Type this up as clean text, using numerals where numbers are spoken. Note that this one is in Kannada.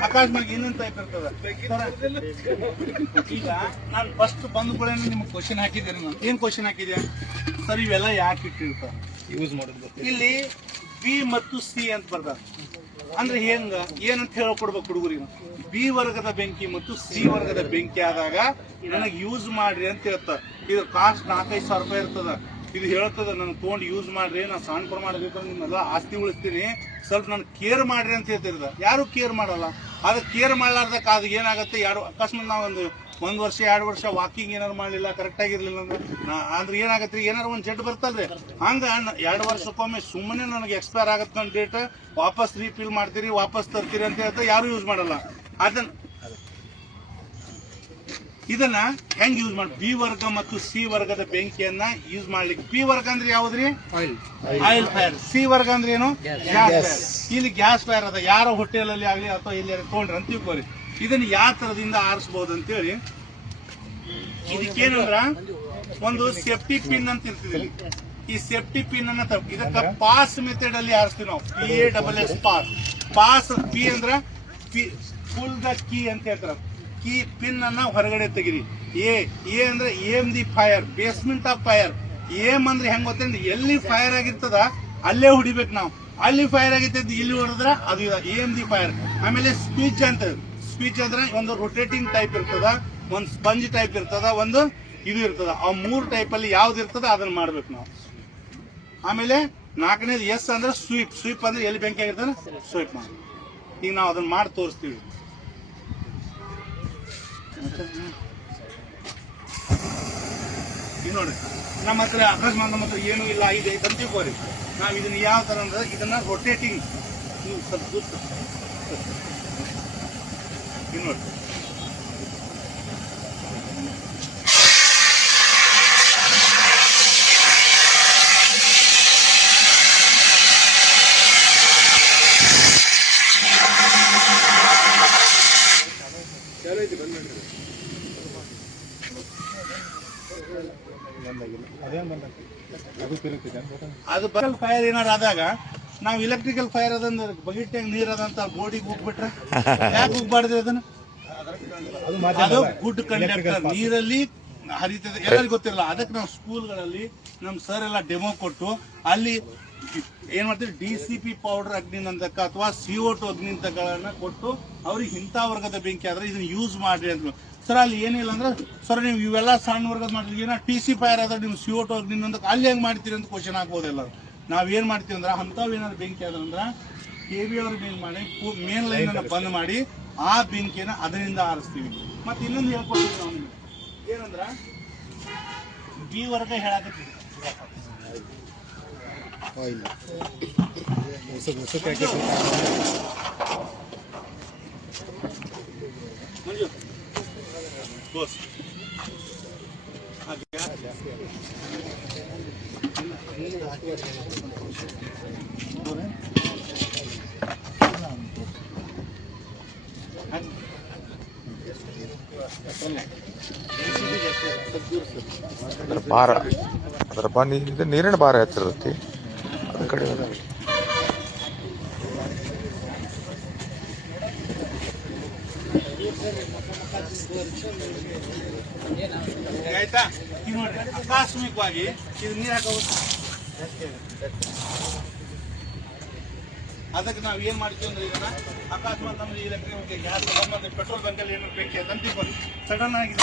ಆಕಾಶವಾಗಿ ಏನಂತ ಇರ್ತದ. ಈಗ ನಾನು ಫಸ್ಟ್ ಬಂದ ಕೂಡ ನಿಮ್ಗೆ ಕ್ವಶನ್ ಹಾಕಿದ್ದೇನೆ. ನಾನು ಏನ್ ಕ್ವಶನ್ ಹಾಕಿದೆ ಸರ್, ಇವೆಲ್ಲ ಯಾಕೆ ಇಟ್ಟಿರ್ತಾರ ಯೂಸ್ ಮಾಡೋದು? ಇಲ್ಲಿ ಬಿ ಮತ್ತು ಸಿ ಅಂತ ಬರ್ತಾರ. ಅಂದ್ರೆ ಹೆಂಗ ಏನಂತ ಹೇಳ್ಕೊಡ್ಬೇಕು ಹುಡುಗರಿಗೆ? ಬಿ ವರ್ಗದ ಬೆಂಕಿ ಮತ್ತು ಸಿ ವರ್ಗದ ಬೆಂಕಿ ಆದಾಗ ನನಗೆ ಯೂಸ್ ಮಾಡ್ರಿ ಅಂತ ಹೇಳ್ತಾರೆ. ಇದು ಕಾಸ್ಟ್ 4-5 ಸಾವಿರ ರೂಪಾಯಿ ಇರ್ತದ. ಇದು ಹೇಳ್ತದ ನನ್ ತೊಗೊಂಡು ಯೂಸ್ ಮಾಡ್ರಿ, ನಾನು ಸಣ್ಣ ಪ್ರಮಾಣ ಬೇಕಾದ್ರೆ ನಿಮ್ಮೆಲ್ಲ ಆಸ್ತಿ ಉಳಿಸ್ತೀನಿ, ಸ್ವಲ್ಪ ನನ್ ಕೇರ್ ಮಾಡ್ರಿ ಅಂತ ಹೇಳ್ತಿರ್ದ. ಯಾರು ಕೇರ್ ಮಾಡಲ್ಲ. ಅದಕ್ಕೆ ಕೇರ್ ಮಾಡ್ಲಾರ್ದಕ್ಕೆ ಅದು ಏನಾಗುತ್ತೆ, ಅಕಸ್ಮಾತ್ ನಾವು ಒಂದ್ ವರ್ಷ 2 ವರ್ಷ ವಾಕಿಂಗ್ ಏನಾರು ಮಾಡ್ಲಿಲ್ಲ, ಕರೆಕ್ಟ್ ಆಗಿರ್ಲಿಲ್ಲ ಅಂದ್ರೆ ಏನಾಗತ್ರಿ, ಏನಾರು ಒಂದ್ ಜಡ್ ಬರ್ತಲ್ರಿ. ಹಂಗ 2 ವರ್ಷಕ್ಕೊಮ್ಮೆ ಸುಮ್ಮನೆ ನನಗೆ ಎಕ್ಸ್ಪೈರ್ ಆಗತ್ತೆ ನನ್ನ ಡೇಟ್, ವಾಪಸ್ ರೀಫಿಲ್ ಮಾಡ್ತೀರಿ, ವಾಪಸ್ ತರ್ತೀರಿ ಅಂತ ಹೇಳ್ತಾ ಯಾರು ಯೂಸ್ ಮಾಡಲ್ಲ. ಇದನ್ನ ಹೆಂಗ್ ಯೂಸ್ ಮಾಡಿ? ಬಿ ವರ್ಗ ಮತ್ತು ಸಿ ವರ್ಗದ ಬೆಂಕಿಯನ್ನ ಯೂಸ್ ಮಾಡ್ಲಿಕ್ಕೆ. ಬಿ ವರ್ಗ ಅಂದ್ರೆ ಯಾವ್ದ್ರಿ? Oil fire. ಸಿ ವರ್ಗ ಅಂದ್ರೆ ಏನು? Gas fire. ಇಲ್ಲಿ ಗ್ಯಾಸ್ ಫೈರ್ ಅದ, ಯಾರೋ ಹೋಟೆಲ್ ಅಲ್ಲಿ ಆಗ್ಲಿ ಅಥವಾ ಇಲ್ಲಿ ತಗೊಂಡ್ರಿ ಅಂತ ತಿಳ್ಕೊರಿ. ಇದನ್ನ ಯಾವ ತರದಿಂದ ಆರಿಸಬಹುದು ಅಂತೇಳಿ, ಇದಕ್ಕೇನಂದ್ರ ಒಂದು ಸೇಫ್ಟಿ ಪಿನ್ ಅಂತ ಇರ್ತಿದೆ. ಈ ಸೇಫ್ಟಿ ಪಿನ್ ಅನ್ನ ಇದಕ್ಕ ಪಾಸ್ ಮೆಥಡ್ ಅಲ್ಲಿ ಆರಿಸ್ತೀವಿ ನಾವು. PASS pass. ಪಾಸ್ ಪಿ ಅಂದ್ರ ಫುಲ್ ದ ಕೀ ಅಂತ ಹೇಳ್ತಾರ. ಕೀ ಪಿನ್ ಅನ್ನ ಹೊರಗಡೆ ತೆಗಿರಿ. ಎ ಅಂದ್ರೆ aim the fire, basement of fire. Aim ಅಂದ್ರೆ ಹೆಂಗ್ ಗೊತ್ತಂದ್ರೆ ಎಲ್ಲಿ ಫೈರ್ ಆಗಿರ್ತದ ಅಲ್ಲೇ ಹೊಡಿಬೇಕು ನಾವು. ಅಲ್ಲಿ ಫೈರ್ ಆಗಿರ್ತದ ಇಲ್ಲಿ ಹೊಡೆದ್ರ ಅದು ಏಮ್ ದಿ ಫೈರ್. ಆಮೇಲೆ ಸ್ಪೀಚ್ ಅಂತ. ಸ್ಪೀಚ್ ಅಂದ್ರೆ ಒಂದು ರೊಟೇಟಿಂಗ್ ಟೈಪ್ ಇರ್ತದ, ಒಂದು ಸ್ಪಂಜ್ ಟೈಪ್ ಇರ್ತದ, ಒಂದು ಇದು ಇರ್ತದ. ಆ 3 ಟೈಪ್ ಅಲ್ಲಿ ಯಾವ್ದು ಇರ್ತದ ಅದನ್ನ ಮಾಡ್ಬೇಕು ನಾವು. ಆಮೇಲೆ 4ನೇದು ಎಸ್ ಅಂದ್ರೆ ಸ್ವೀಪ್. ಸ್ವೀಪ್ ಅಂದ್ರೆ ಎಲ್ಲಿ ಬೆಂಕಿ ಆಗಿರ್ತದ ಸ್ವೀಪ್ ಮಾಡಿ. ಈಗ ನಾವು ಅದನ್ನ ಮಾಡಿ ತೋರಿಸ್ತೀವಿ. ಈಗ ನೋಡ್ರಿ, ನಮ್ಮ ಹತ್ರ ಅಕಸ್ಮಾತ್ ನಮ್ಮ ಹತ್ರ ಏನು ಇಲ್ಲ, ಇದೆ ಅಂತ ತಿಳ್ಕೋರಿ. ನಾವು ಇದನ್ನ ಯಾವ ತರ ಅಂದ್ರೆ ಇದನ್ನ ರೊಟೇಟಿಂಗ್ ಈಗ ನೋಡಿ, ಅದು ಬರಲ್ ಫೈರ್ ಏನಾರು ಆದಾಗ ನಾವು ಎಲೆಕ್ಟ್ರಿಕಲ್ ಫೈರ್ ಅದಂದ್ರೆ ಬಗೆಟ್ಟಾಗ ನೀರ್ ಅದಂತ ಬೋರ್ಡಿಗೆ ಹೋಗ್ಬಿಟ್ರೆ ಯಾಕೆ ಹೋಗ್ಬಾರ್ದು? ಅದನ್ನ ಅದು ಗುಡ್ ಕಂಡಕ್ಟರ್, ನೀರಲ್ಲಿ ಹರಿತದೆ, ಎಲ್ಲರಿಗೂ ಗೊತ್ತಿರಲ್ಲ. ಅದಕ್ಕೆ ನಾವು ಸ್ಕೂಲ್ಗಳಲ್ಲಿ ನಮ್ಮ ಸರ್ ಎಲ್ಲ ಡೆಮೋ ಕೊಟ್ಟು ಅಲ್ಲಿ ಏನ್ ಮಾಡ್ತೀವಿ, DCP ಪೌಡರ್ ಅಗ್ನಿನಂದಕ ಅಥವಾ CO2 ಅಗ್ನಿನಂದಕಗಳನ್ನ ಕೊಟ್ಟು ಅವ್ರಿಗೆ ಇಂಥ ವರ್ಗದ ಬೆಂಕಿ ಆದ್ರೆ ಇದನ್ನ ಯೂಸ್ ಮಾಡ್ರಿ ಅಂತ. ಸರ್ ಅಲ್ಲಿ ಏನಿಲ್ಲ ಅಂದ್ರೆ, ಸರ್ ನೀವು ಇವೆಲ್ಲ ಸಣ್ಣ ವರ್ಗದ ಮಾಡಿದ್ರಿ, ಏನೋ TC ಫೈರ್ ಆದ್ರೆ ನೀವು CO2 ಅಗ್ನಿನಂದಕ ಅಲ್ಲಿ ಹೆಂಗ್ ಮಾಡ್ತೀರಿ ಅಂತ ಕ್ವಶನ್ ಆಗ್ಬೋದೆಲ್ಲ. ನಾವೇನ್ ಮಾಡ್ತೀವಿ ಅಂದ್ರೆ ಅಂಥವ್ ಏನಾದ್ರು ಬೆಂಕಿ ಆದ್ರಂದ್ರ KB ಅವ್ರ ಮೇನ್ ಲೈನ್ ಅನ್ನ ಬಂದ್ ಮಾಡಿ ಆ ಬೆಂಕಿಯನ್ನ ಅದರಿಂದ ಆರಿಸ್ತೀವಿ. ಮತ್ತೆ ಇನ್ನೊಂದು ಹೇಳ್ಕೊಡ್ತೀವಿ ನಾವು ನಿಮ್ಗೆ, ಏನಂದ್ರ ಬಿ ವರ್ಗ ಹೇಳಕತ್ತೀವಿ. ಭಾರ ಅದರ ನೀರಿನ ಭಾರ ಹೆಚ್ಚಿರುತ್ತೆ ಅದ ಕಡೆ. ಆಯ್ತಾ? ಈಗ ನೋಡ್ರಿ, ಆಕಸ್ಮಿಕವಾಗಿ ಇದು ನೀರು ಹಾಕೋದು, ಅದಕ್ಕೆ ನಾವ್ ಏನ್ ಮಾಡ್ತೀವಿ ಅಂದ್ರೆ ಇದನ್ನ ಅಕಸ್ಮಾತ್ ನಮ್ಗೆ ಎಲೆಕ್ಟ್ರಿಕ್ ಗ್ಯಾಸ್ ಪೆಟ್ರೋಲ್ ಬಂಕಲ್ಲಿ ಏನೋ ಬೆಂಕಿ ಅಂತ ಸಡನ್ ಆಗಿ